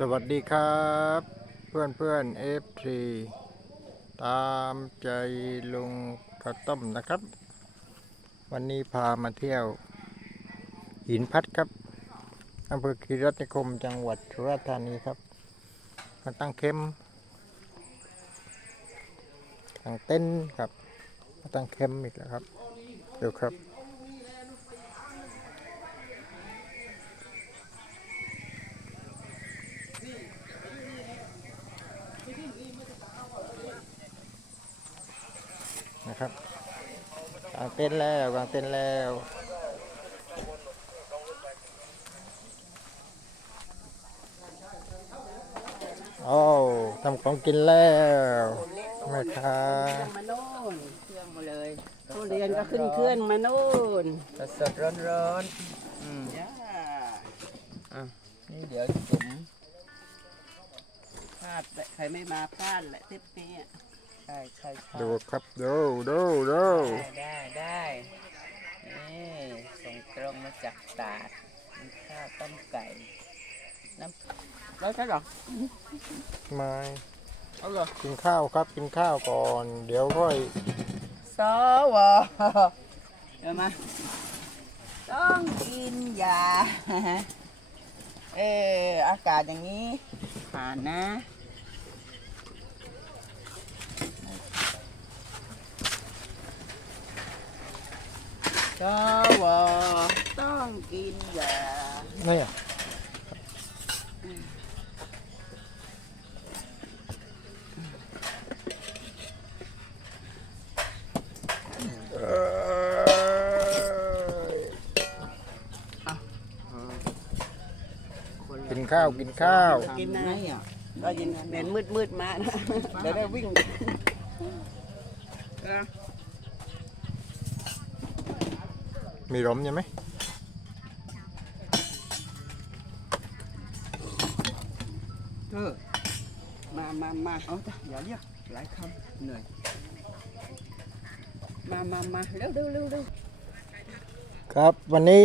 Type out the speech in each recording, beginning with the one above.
สวัสดีครับ เพื่อนเพื่อนเอฟซีตามใจลุงข้าวต้มนะครับ วันนี้พามาเที่ยว หินพัดครับอำเภอคีรีนิคมจังหวัดสุราษฎร์ธานีครับ มาตั้งเข้มตั้งเต้นครับ มาตั้งเข้มอีกแล้วครับ เดี๋ยวครับ นะครับกางเต้นท์แล้วกางเต้นท์แล้วโอ้ทำของกินแล้วแม่ค้ามาโน่นเครื่องมาเลยทุเรียนก็ขึ้นเครื่องมาโน่นสดร้อนร้อนๆอืมจ้านี่เดี๋ยวจุ๋มพลาดแหละใครไม่มาพลาดแหละทริปนี้อะ ใช่ใช่ใช่ดูครับดูดูดูได้ได้ได้นี่ส่งตรงมาจากตราดมีข้าวต้มไก่แล้วใช่หรอมาเอาเหรอกินข้าวครับกินข้าวก่อน เดี๋ยวค่อยสวเดี๋ยวมาต้องกินยา เอออากาศอย่างนี้ผ่านนะ สวต้องกินยานี่อะเอ้ยกินข้าวกินข้าว กินนะก็ยินเน้นมืดมืดๆมานะเดี๋ยวได้วิ่ง มีลมใช่ไหมเธอมามามาเอาจ้ะอย่าเรียกหลายคำเหนื่อย มามามาเร็วเร็วเร็วเร็วครับวันนี้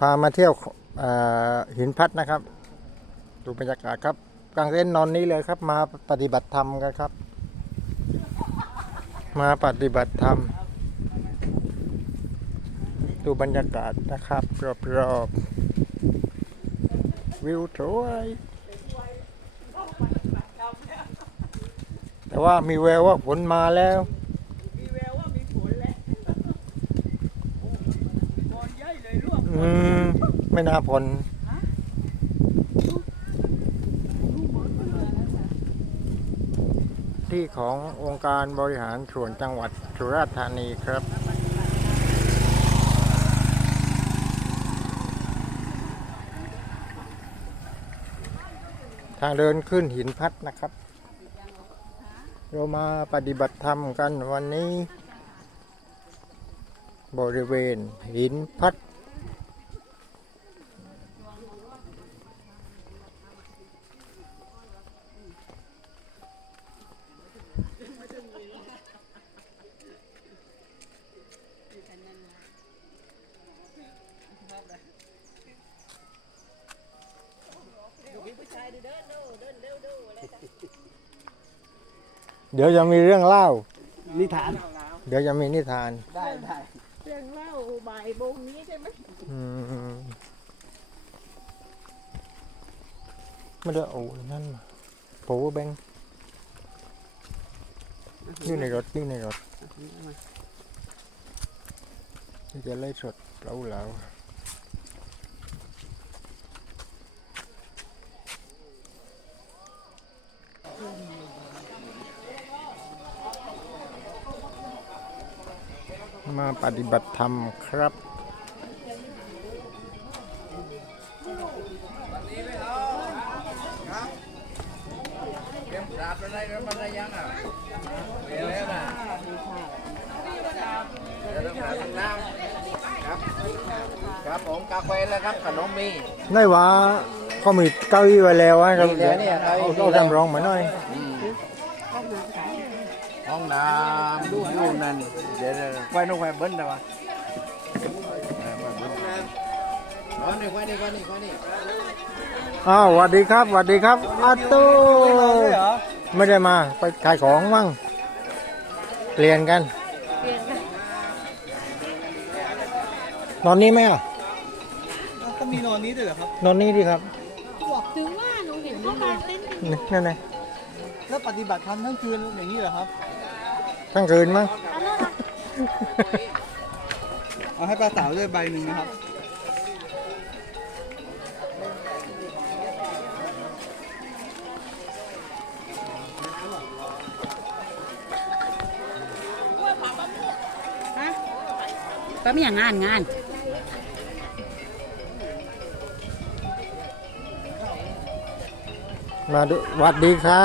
พามาเที่ยวเอ่อหินพัดนะครับ ดูบรรยากาศครับกลางเต็นท์นอนนี้เลยครับ มาปฏิบัติธรรมกันครับ มาปฏิบัติธรรม ดูบรรยากาศนะครับ รอบๆวิวสวยแต่ว่ามีแววว่าฝนมาแล้วมีแววว่ามีฝนแล้วฝนใหญ่เลยร่วงอืมไม่น่าพลที่ขององค์การบริหารส่วนจังหวัดสุราษฎร์ธานีครับ ทางเดินขึ้นหินพัดนะครับ เรามาปฏิบัติธรรมกันวันนี้ บริเวณหินพัด เดี๋ยวจะมีเรื่องเล่า นิทาน เดี๋ยวจะมีนิทาน ได้ได้เรื่องเล่าบ่ายโมงนี้ใช่ไหมอืมไม่ได้เอานั่นมาโผล่แบงค์อยู่ในรถอยู่ในรถที่จะไล่สดเปล่าแล้ว มาปฏิบัติธรรมครับยมกราบอะไรกันมาอะไรยังอะเดี๋ยวนะเดี๋ยวต้องหาทางน้ำครับ ครับผมกาแฟแล้วครับขนมมีได้ว่าเขามีเก้าอี้ไว้แล้วอะครับมีแล้วเนี่ยเก้าอี้ เอาเอาจำรองมาหน่อย ห้องน้ำดูดูนั่นเดี๋ยวไฟนกไฟเบิ้ลนะวะอ๋อนี่ไฟนี่ไฟนี่ไฟนี่อ้าวสวัสดีครับสวัสดีครับอาตู้ไม่ได้มาไปขายของมั่งเปลี่ยนกันนอนนี้ไหมอะก็มีนอนนี้ด้วยเหรอครับนอนนี้ดีครับบอกถึงว่าหนูเห็นเขามาเต้นกันนี่นั่นไงแล้วปฏิบัติธรรมทั้งคืนอย่างนี้เหรอครับ ทั้งคืนมั้งอันนั้นอะเอาให้ปลาสาวด้วยใบหนึ่งนะครับ ก็ไม่อย่างงานงานมาดูสวัสดีค่ะ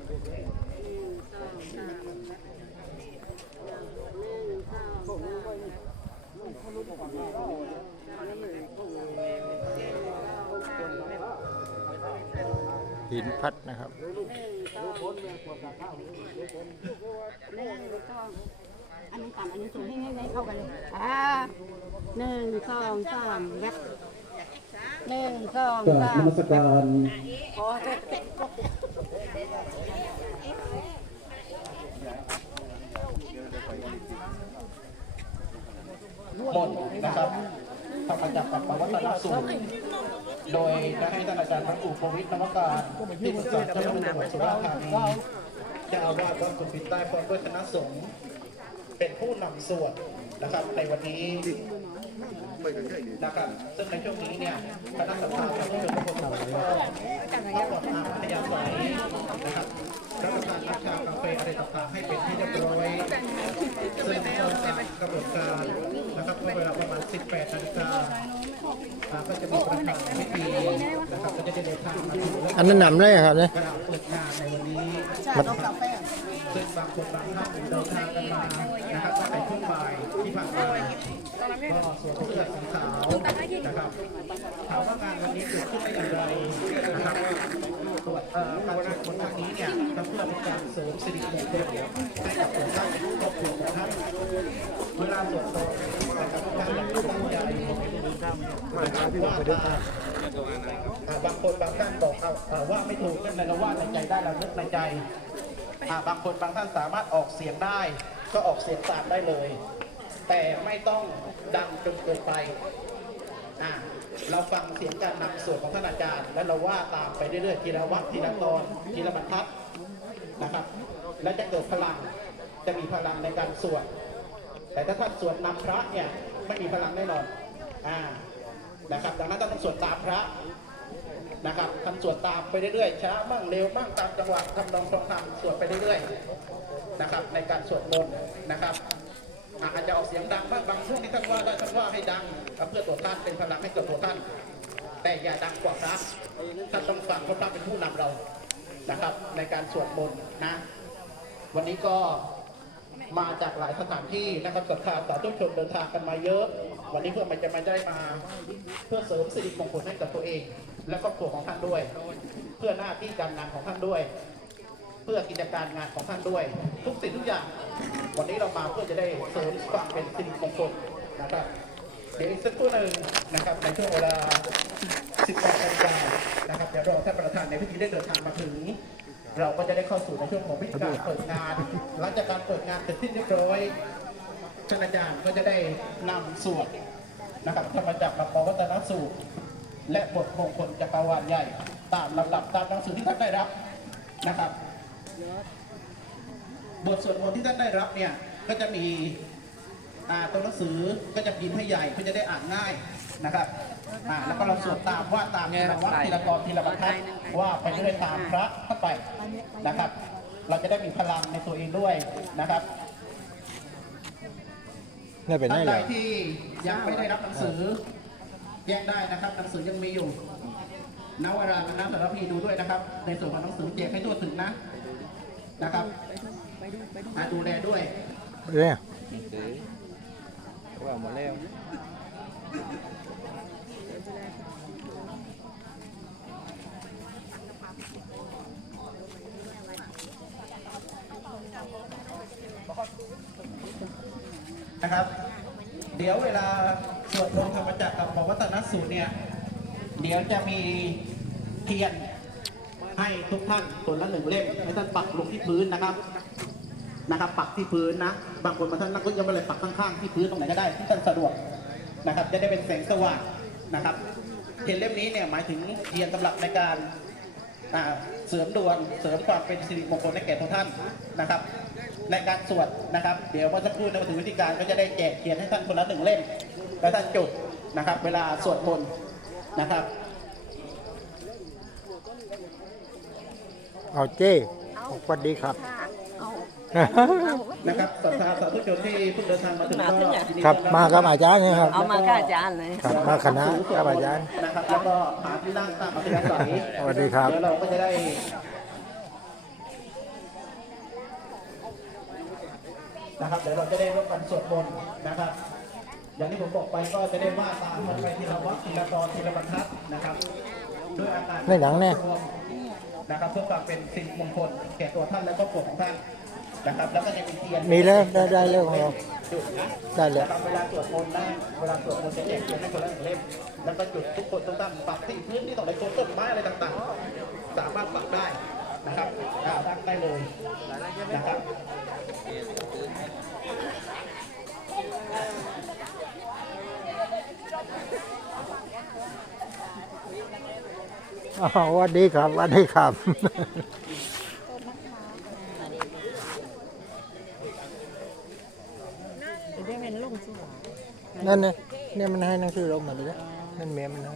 หินพัดนะครับอันนี้ต่ำอันนี้สูงให้ให้เข้ากันเลยอ่าหนึ่งสองสามแวบหนึ่งสองสามการพอเถอะมนต์นะครับทำมาจากปัปวัตนสูตร โดยจะให้ท่านอาจารย์พระครูโควิทย์นวการที่ปรึกษาเจ้าหน้าที่จังสุราษฎร์ธานีเจ้าอาวาสวัดสุพินใต้พร้อมด้วยคณะสงฆ์เป็นผู้นำสวดนะครับในวันนี้นะครับซึ่งในช่วงนี้เนี่ยคณะสัมภาษณ์ทุกคนทุกคนก็ก็บทอาพยาศัยนะครับรับประทานน้ำชากาแฟอะไรต่างๆให้เป็นที่เรียบร้อยซึ่งก็ตามกำหนดการนะครับเวลาประมาณ 18นาฬิกา ก็จะมีประธานพิธีนะครับก็จะได้เดินทางมาถึงและอันนั้นหนำเลยครับเนี่ย เวลาเปิดงานในวันนี้มันซึ่งบางคนบางท่านเดินทางกันมานะครับตั้งแต่ช่วงบ่ายที่ผ่านมาก็สวมเสื้อสีขาวนะครับถามว่างานวันนี้เกิดขึ้นได้อย่างไรนะครับตรวจเอ่อการสวดมนต์ครั้งนี้เนี่ยก็เพื่อเป็นการเสริมสิริมงคลให้กับตัวท่านครอบครัวของท่านเวลาสวดมนต์นะครับท่านตั้งใจว่าตามอ่าบางคนบางท่านบอกเอาว่าไม่ถูกนั่นในเราว่าในใจได้เรานึกในใจบางคนบางท่านสามารถออกเสียงได้ ก็ออกเสียงตามได้เลย แต่ไม่ต้องดังจนเกินไปเราฟังเสียงการนำสวดของท่านอาจารย์ แล้วเราว่าตามไปเรื่อยๆทีละวัดทีละตอนทีละบรรทัดนะครับ และจะเกิดพลังจะมีพลังในการสวดแต่ถ้าท่านสวดนำพระเนี่ยไม่มีพลังแน่นอน อ่านะครับดังนั้นต้องสวดตามพระนะครับท่านสวดตามไปเรื่อยๆช้าบ้างเร็วบ้างตามจังหวะทำนองครองธรรมสวดไปเรื่อยๆนะครับ ในการสวดมนต์นะครับอ่าจจะออกเสียงดังบ้างบางช่วงที่ท่านว่าได้ท่านว่าให้ดังเพื่อตัวท่านเป็นพลังให้กับตัวท่าน แต่อย่าดังกว่าพระท่านต้องฟังเพราะพระเป็นผู้นำเรานะครับ ในการสวดมนต์นะ วันนี้ก็ มาจากหลายสถานที่นะครับศรัทธาสาธุชนเดินทางกันมาเยอะ วันนี้เพื่อมันจะมาได้มา เพื่อเสริมสิริมงคลให้กับตัวเอง และครอบครัวของท่านด้วย เพื่อหน้าที่การงานของท่านด้วย เพื่อกิจการงานของท่านด้วย ทุกสิ่งทุกอย่าง วันนี้เรามาเพื่อจะได้เสริมความเป็นสิริมงคลนะครับเดี๋ยวอีกสักครู่หนึ่งนะครับในช่วงเวลา 18นาฬิกานะครับเดี๋ยวรอท่านประธานในพิธีได้เดินทางมาถึง เราก็จะได้เข้าสู่ในช่วงของพิธีการเปิดงาน หลังจากการเปิดงานเสร็จสิ้นเรียบร้อยท่านอาจารย์ก็จะได้นำสวดนะครับธรรมจักรกับปวัตนสูตร และบทมงคลจักรวาลใหญ่ ตามลำดับตามหนังสือที่ท่านได้รับนะครับ บทสวดมนต์ที่ท่านได้รับเนี่ยก็จะมีอ่าตัวหนังสือก็จะพิมพ์ให้ใหญ่เพื่อจะได้อ่านง่าย นะครับอ่าแล้วก็เราสวดตามว่าตามทีละวัดทีละตอนทีละบรรทัดว่าไปเรื่อยตามพระเข้าไปนะครับ เราจะได้มีพลังในตัวเองด้วยนะครับนี่เป็นท่าไงนใดแล้วที่ยังไม่ได้รับหนังสือแจ้งได้นะครับ หนังสือยังมีอยู่ณเวลานั้นสารพีดูด้วยนะครับ ในส่วนของหนังสือแจกให้ทั่วถึงนะนะครับอะดูแลด้วย เนี่ยว่าหมดแล้ว นะครับ เดี๋ยวเวลาสวดมนต์ธรรมจักรกับบอกวัฒนสูตรเนี่ย เดี๋ยวจะมีเทียนให้ทุกท่านคนละหนึ่งเล่มให้ท่านปักลงที่พื้นนะครับนะครับ ปักที่พื้นนะ บางคนบางท่านนักก็ยังไม่เลยปักข้างๆที่พื้นตรงไหนก็ได้ที่ท่านสะดวกนะครับ จะได้เป็นแสงสว่าง นะครับ เทียนเล่มนี้เนี่ยหมายถึงเทียนสำหรับในการเสริมดวงเสริมความเป็นสิริมงคลให้แก่ทุกท่านนะครับ ในการสวดนะครับ เดี๋ยวเมื่อสักครู่ในมาถึงวิธีการก็จะได้แจกเทียนให้ท่านคนละหนึ่งเล่มแล้วท่านจุดนะครับ เวลาสวดมนต์นะครับเอาเจ้สวัสดีครับ นะครับศรัทธาสาธุชนที่เพิ่งเดินทางมาถึงก็ยินดีครับต้อนมากับอาจารย์นะครับ เอามาก้าจานเลย ครับมาคณะกับอาจารย์ นะครับแล้วก็หาที่นั่งตามอัธยาศัยสวัสดีครับเดี๋ยวเราก็จะได้นะครับเดี๋ยวเราจะได้ร่วมกันสวดมนต์นะครับ อย่างที่ผมบอกไปก็จะได้ว่าตามมันไปทีละวัดทีละตอนทีละบรรทัดนะครับด้วยอาการในหนังเนี่ย นะครับเพื่อความเป็นสิริมงคลแก่ตัวท่านและครอบครัวของท่าน นะครับ แล้วก็จะมีเทียนมีแล้วได้ได้เรื่องของเรา จุดนะได้แล้วนะครับเวลาสวดมนต์นะเวลาสวดมนต์จะแจกเทียนให้คนละหนึ่งเล่มแล้วก็จุดทุกคนต้องตั้งปักที่พื้นที่ต่อในต้นต้นไม้อะไรต่างๆ สามารถปักได้นะครับอ่าตั้งได้เลยนะครับอ๋อสวัสดีครับสวัสดีครับ นั่นเนี่ยเนี่ยมันให้หนังสือลงมาเลยนะนั่นเมียมันให้